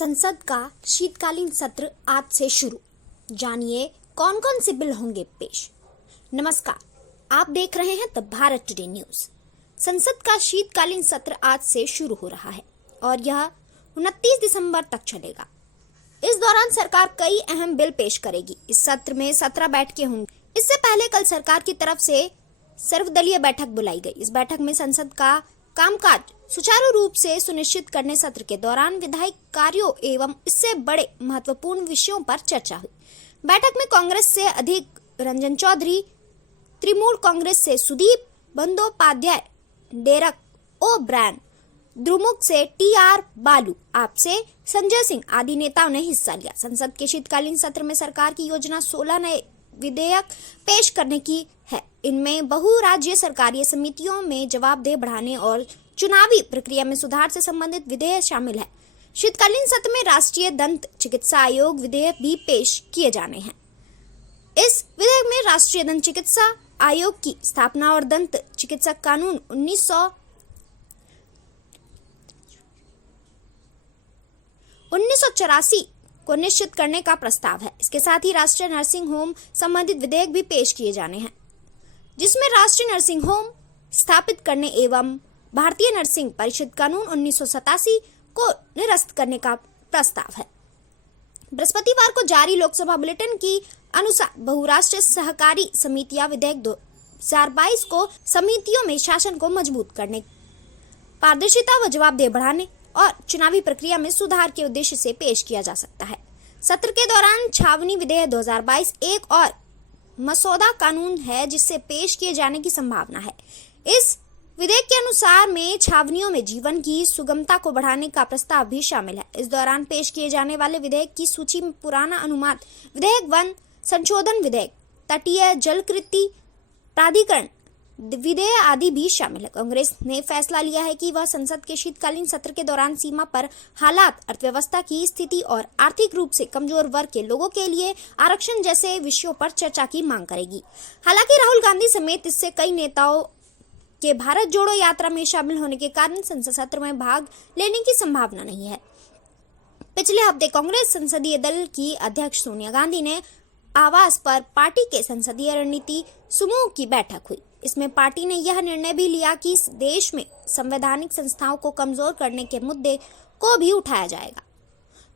संसद का शीतकालीन सत्र आज से शुरू। जानिए कौन कौन से बिल होंगे पेश। नमस्कार, आप देख रहे हैं द भारत टुडे न्यूज। संसद का शीतकालीन सत्र आज से शुरू हो रहा है और यह 29 दिसंबर तक चलेगा। इस दौरान सरकार कई अहम बिल पेश करेगी। इस सत्र में 17 बैठकें होंगी। इससे पहले कल सरकार की तरफ से सर्वदलीय बैठक बुलाई गई। इस बैठक में संसद का कामकाज सुचारू रूप से सुनिश्चित करने सत्र के दौरान विधायी कार्यों एवं इससे बड़े महत्वपूर्ण विषयों पर चर्चा हुई। बैठक में कांग्रेस से अधिक रंजन चौधरी, तृणमूल कांग्रेस से सुदीप बंदोपाध्याय, डेरेक ओ ब्रायन, द्रमुक से टी.आर. बालू, आप से संजय सिंह आदि नेताओं ने हिस्सा लिया। संसद के शीतकालीन सत्र में सरकार की योजना 16 नए विधेयक पेश करने की है। इनमें बहुराज्यीय सरकारी समितियों में जवाबदेही बढ़ाने और चुनावी प्रक्रिया में सुधार से संबंधित विधेयक शामिल है। शीतकालीन सत्र में राष्ट्रीय दंत चिकित्सा आयोग विधेयक भी पेश किए जाने हैं। इस विधेयक में राष्ट्रीय दंत चिकित्सा आयोग की स्थापना और दंत चिकित्सा कानून 1984 को निश्चित करने का प्रस्ताव है। इसके साथ ही राष्ट्रीय नर्सिंग होम संबंधित विधेयक भी पेश किए जाने हैं, जिसमें राष्ट्रीय नर्सिंग होम स्थापित करने एवं भारतीय नर्सिंग परिषद कानून 1987 को निरस्त करने का प्रस्ताव है। बृहस्पतिवार को जारी लोकसभा बुलेटिन की अनुसार बहुराष्ट्रीय सहकारी समितियां विधेयक 2022 को समितियों में शासन को मजबूत करने, पारदर्शिता व जवाबदेही बढ़ाने और चुनावी प्रक्रिया में सुधार के उद्देश्य से पेश किया जा सकता है। सत्र के दौरान छावनी विधेयक 2022 एक और मसौदा कानून है जिससे पेश किए जाने की संभावना है। इस विधेयक के अनुसार में छावनियों में जीवन की सुगमता को बढ़ाने का प्रस्ताव भी शामिल है। इस दौरान पेश किए जाने वाले विधेयक की सूची में पुराना अनुमान विधेयक 1 संशोधन विधेयक, तटीय जलकृति प्राधिकरण विधेयक आदि भी शामिल है। कांग्रेस ने फैसला लिया है कि वह संसद के शीतकालीन सत्र के दौरान सीमा पर हालात, अर्थव्यवस्था की स्थिति और आर्थिक रूप से कमजोर वर्ग के लोगों के लिए आरक्षण जैसे विषयों पर चर्चा की मांग करेगी। हालांकि राहुल गांधी समेत इससे कई नेताओं के भारत जोड़ो यात्रा में शामिल होने के कारण संसद सत्र में भाग लेने की संभावना नहीं है। पिछले हफ्ते कांग्रेस संसदीय दल की अध्यक्ष सोनिया गांधी ने आवास पर पार्टी के संसदीय रणनीति समूह की बैठक हुई। इसमें पार्टी ने यह निर्णय भी लिया कि देश में संवैधानिक संस्थाओं को कमजोर करने के मुद्दे को भी उठाया जाएगा।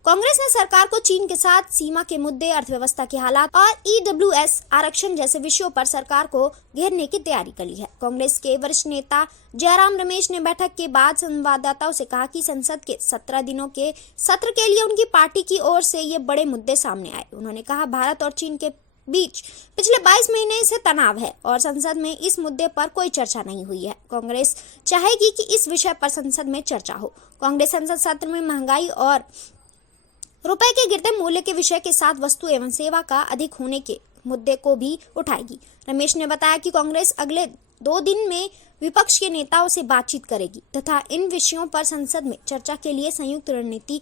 कांग्रेस ने सरकार को चीन के साथ सीमा के मुद्दे, अर्थव्यवस्था के हालात और ईडब्ल्यूएस आरक्षण जैसे विषयों पर सरकार को घेरने की तैयारी कर ली है। कांग्रेस के वरिष्ठ नेता जयराम रमेश ने बैठक के बाद संवाददाताओं से कहा कि संसद के 17 दिनों के सत्र के लिए उनकी पार्टी की ओर से ये बड़े मुद्दे सामने आए। उन्होंने कहा, भारत और चीन के बीच पिछले 22 महीने से तनाव है और संसद में इस मुद्दे पर कोई चर्चा नहीं हुई है। कांग्रेस चाहेगी कि इस विषय पर संसद में चर्चा हो। कांग्रेस संसद सत्र में महंगाई और रुपए के गिरते मूल्य के विषय के साथ वस्तु एवं सेवा का अधिक होने के मुद्दे को भी उठाएगी। रमेश ने बताया कि कांग्रेस अगले 2 दिन में विपक्ष के नेताओं से बातचीत करेगी तथा इन विषयों पर संसद में चर्चा के लिए संयुक्त रणनीति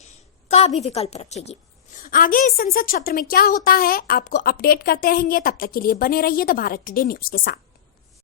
का भी विकल्प रखेगी। आगे इस संसद सत्र में क्या होता है आपको अपडेट करते रहेंगे। तब तक के लिए बने रहिए द भारत टुडे न्यूज के साथ।